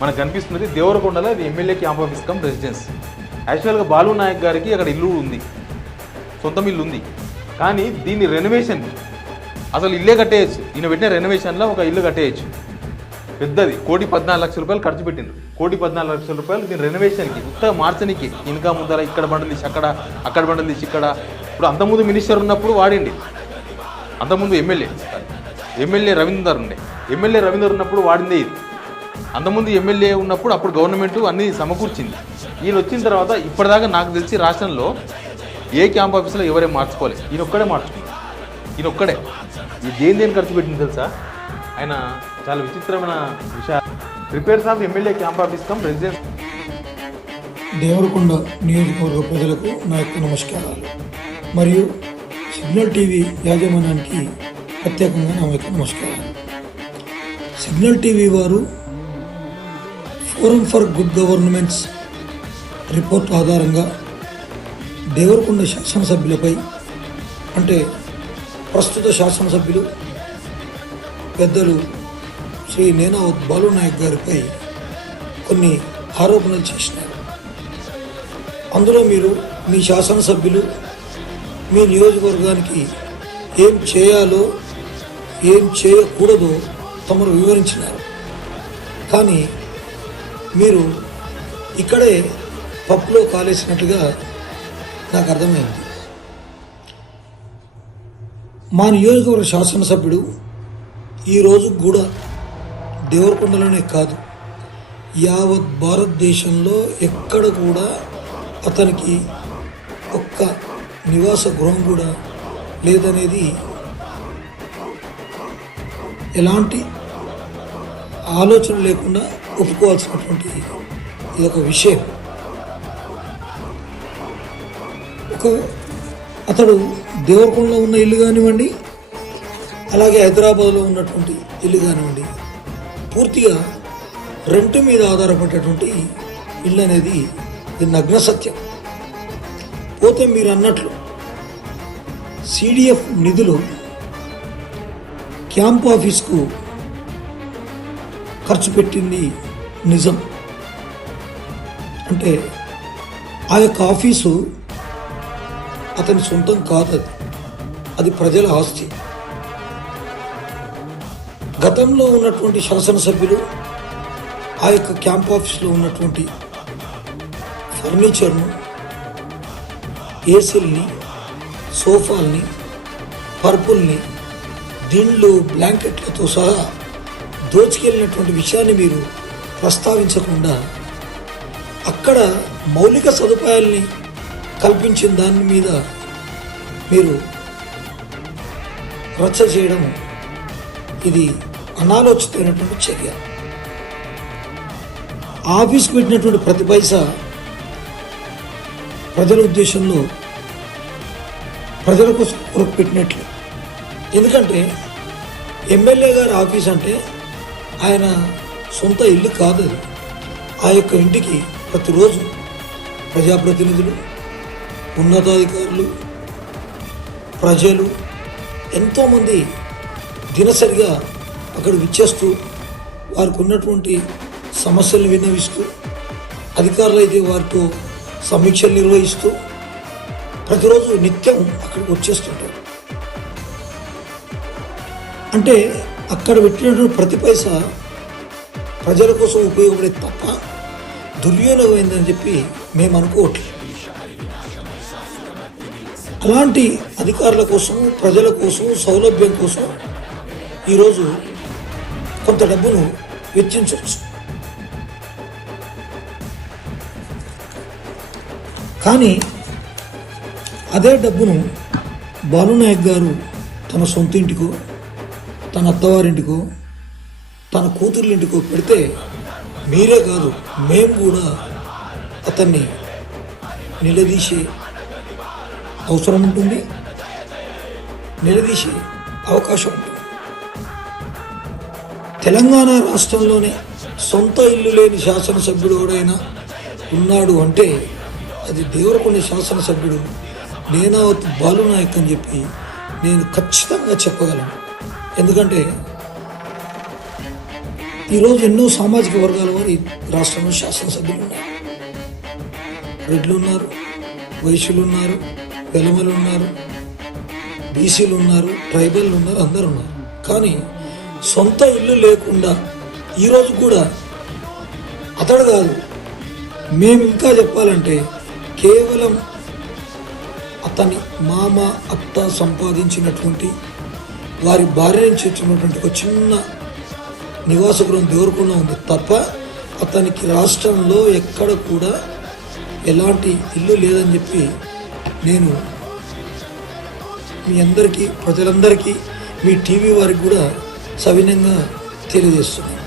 మనకు కనిపిస్తున్నది దేవరకొండలో అది MLA camp office cum residence. యాక్చువల్గా బాలు నాయక్ గారికి అక్కడ ఇల్లు ఉంది, సొంతం ఇల్లు ఉంది. కానీ దీన్ని రెనోవేషన్, అసలు ఇల్లే కట్టేయచ్చు, ఈయన పెట్టిన రెనోవేషన్లో ఒక ఇల్లు కట్టేయచ్చు పెద్దది. 1,14,00,000 ఖర్చు పెట్టిండ్రు. 1,14,00,000 దీని రెనోవేషన్కి, ఉత్తగా మార్చనికి, ఇంకా ముందర ఇక్కడ బండలు తీసి అక్కడ, అక్కడ బండలు తీసి ఇక్కడ. ఇప్పుడు అంతకుముందు మినిస్టర్ ఉన్నప్పుడు వాడిండి, అంతకుముందు ఎమ్మెల్యే రవీందర్ ఉండే, ఎమ్మెల్యే రవీందర్ ఉన్నప్పుడు వాడిందే ఇది. అంతకుముందు ఎమ్మెల్యే ఉన్నప్పుడు అప్పుడు గవర్నమెంట్ అన్నీ సమకూర్చింది. ఈయన వచ్చిన తర్వాత ఇప్పటిదాకా నాకు తెలిసి రాష్ట్రంలో ఏ క్యాంప్ ఆఫీస్లో ఎవరేం మార్చుకోలేదు, ఈయన ఒక్కడే మార్చుకున్నాడు. ఈయన ఒక్కడే ఈ దేని ఖర్చు పెట్టింది తెలుసా? ఆయన చాలా విచిత్రమైన విషయాలు. Repairs of MLA camp office cum residence. Devarakonda నియోజకవర్గ ప్రజలకు నా యొక్క నమస్కారాలు మరియు సిగ్నల్ టీవీ యాజమాన్యానికి ప్రత్యేకంగా నా యొక్క నమస్కారాలు. సిగ్నల్ టీవీ వారు forum for good governments report ఆధారంగా దేవరకొండ శాసనసభ్యులపై, అంటే ప్రస్తుత శాసనసభ్యులు పెద్దలు శ్రీ నేనావత్ బాలు నాయక్ గారిపై కొన్ని ఆరోపణలు చేసినారు. అందులో మీరు మీ శాసనసభ్యులు మీ నియోజకవర్గానికి ఏం చేయాలో ఏం చేయకూడదో తమరు వివరించినారు. కానీ మీరు ఇక్కడే పప్పులో కాలేసినట్టుగా నాకు అర్థమైంది. మా నియోజకవర్గ శాసనసభ్యుడు ఈరోజు కూడా దేవరకొండలోనే కాదు, యావత్ భారతదేశంలో ఎక్కడ కూడా అతనికి ఒక్క నివాస గృహం కూడా లేదనేది ఎలాంటి ఆలోచన లేకుండా ఒప్పుకోవాల్సినటువంటి ఇదొక విషయం. అతడు దేవరకొండలో ఉన్న ఇల్లు కానివ్వండి, అలాగే హైదరాబాద్లో ఉన్నటువంటి ఇల్లు కానివ్వండి, పూర్తిగా రెంట్ మీద ఆధారపడేటువంటి ఇల్లు అనేది ఇది నగ్న సత్యం. పోతే మీరు అన్నట్లు సిడిఎఫ్ నిధులు క్యాంప్ ఆఫీస్కు ఖర్చు పెట్టింది నిజం. అంటే ఆ యొక్క ఆఫీసు అతని సొంతం కాదు, అది ప్రజల ఆస్తి. గతంలో ఉన్నటువంటి శాసనసభ్యులు ఆ యొక్క క్యాంప్ ఆఫీస్లో ఉన్నటువంటి ఫర్నిచర్ను, ఏసీల్ని, సోఫాల్ని, పరుపుల్ని, దిండ్లు, బ్లాంకెట్లతో సహా దోచుకెళ్ళినటువంటి విషయాన్ని మీరు ప్రస్తావించకుండా అక్కడ మౌలిక సదుపాయాల్ని కల్పించిన దాని మీద మీరు రచ్చ చేయడం ఇది అనాలోచితమైనటువంటి చర్య. ఆఫీస్కి పెట్టినటువంటి ప్రతి పైసా ప్రజల ఉద్దేశంలో ప్రజల కోసం కొరకు పెట్టినట్లు. ఎందుకంటే ఎమ్మెల్యే గారి ఆఫీస్ అంటే ఆయన సొంత ఇల్లు కాదు. ఆ యొక్క ఇంటికి ప్రతిరోజు ప్రజాప్రతినిధులు, ఉన్నతాధికారులు, ప్రజలు ఎంతోమంది దినసరిగా అక్కడ విచ్చేస్తూ వారికి ఉన్నటువంటి సమస్యలు విన్నవిస్తూ, అధికారులు అయితే వారితో సమీక్షలు నిర్వహిస్తూ ప్రతిరోజు నిత్యం అక్కడికి వచ్చేస్తుంటారు. అంటే అక్కడ పెట్టినటువంటి ప్రతి పైసా ప్రజల కోసం ఉపయోగపడే తప్ప దుర్వినియోగమైందని చెప్పి మేము అనుకోవట్లేదు. అలాంటి అధికారుల కోసం, ప్రజల కోసం, సౌలభ్యం కోసం ఈరోజు కొంత డబ్బును వెచ్చించవచ్చు. కానీ అదే డబ్బును బాలునాయక్ గారు తన సొంత ఇంటికో, తన అత్తవారింటికో, తన కూతుర్లింటికో పెడితే మీరే కాదు మేము కూడా అతన్ని నిలదీసే అవసరం ఉంటుంది, నిలదీసే అవకాశం ఉంటుంది. తెలంగాణ రాష్ట్రంలోనే సొంత ఇల్లు లేని శాసనసభ్యుడు ఎవడైనా ఉన్నాడు అంటే అది దేవరకొండ శాసనసభ్యుడు నేనావత్ బాలు నాయక్ అని చెప్పి నేను ఖచ్చితంగా చెప్పగలను. ఎందుకంటే ఈరోజు ఎన్నో సామాజిక వర్గాల వారు ఈ రాష్ట్రంలో శాసనసభ్యులు ఉన్నారు. రెడ్లు ఉన్నారు, వైశ్యులు ఉన్నారు, వెలమలు ఉన్నారు, బీసీలు ఉన్నారు, ట్రైబల్ ఉన్నారు, అందరు ఉన్నారు. కానీ సొంత ఇల్లు లేకుండా ఈరోజు కూడా అతడు కాదు, మేము ఇంకా చెప్పాలంటే కేవలం అతని మామ అత్త సంపాదించినటువంటి వారి భార్య నుంచి వచ్చినటువంటి ఒక చిన్న నివాసగృహం దేవరకొండ ఉంది తప్ప అతనికి రాష్ట్రంలో ఎక్కడ కూడా ఎలాంటి ఇల్లు లేదని చెప్పి నేను మీ అందరికీ, ప్రజలందరికీ, మీ టీవీ వారికి కూడా సవినయంగా తెలియజేస్తున్నాను.